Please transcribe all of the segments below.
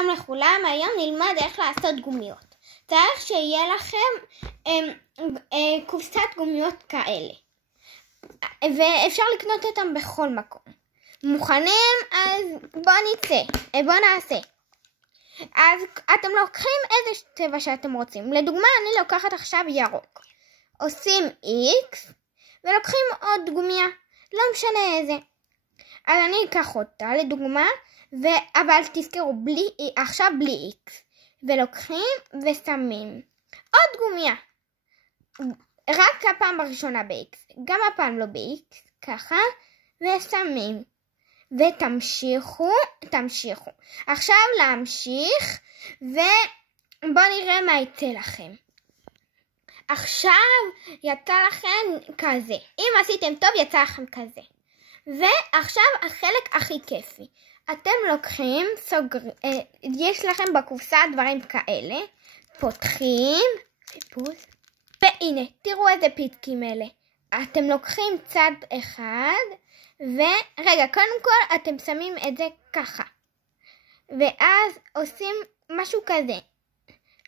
שלום לכולם, היום נלמד איך לעשות גומיות. צריך שיהיה לכם קופסת גומיות כאלה, ואפשר לקנות אותם בכל מקום. מוכנים? אז בואו נעשה. אז אתם לוקחים איזה צבע שאתם רוצים. לדוגמה, אני לוקחת עכשיו ירוק. עושים X ולוקחים עוד גומיה, לא משנה איזה. אז אני אקח אותה לדוגמה, אבל תזכרו, עכשיו בלי X. ולוקחים ושמים עוד גומיה. רק הפעם הראשונה ב-X, גם הפעם לא ב-X, ככה, ושמים. ותמשיכו. עכשיו להמשיך, ובואו נראה מה יצא לכם. עכשיו יצא לכם כזה. אם עשיתם טוב יצא לכם כזה. ועכשיו החלק הכי כיפי. אתם לוקחים, יש לכם בקופסה דברים כאלה, פותחים, והנה, תראו איזה פיצקים אלה. אתם לוקחים צד אחד, ורגע, קודם כל אתם שמים את זה ככה. ואז עושים משהו כזה.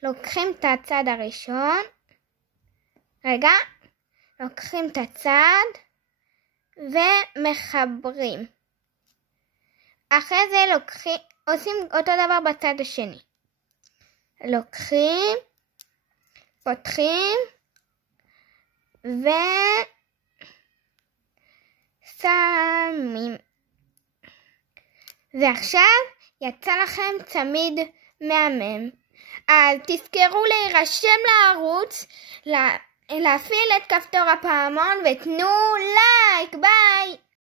לוקחים את הצד הראשון, לוקחים את הצד, ומחברים. אחרי זה עושים אותו דבר בצד השני. לוקחים, פותחים, ושמים. ועכשיו יצא לכם צמיד מהמם. אז תזכרו להירשם לערוץ, להפעיל את כפתור הפעמון ותנו לייק. ביי!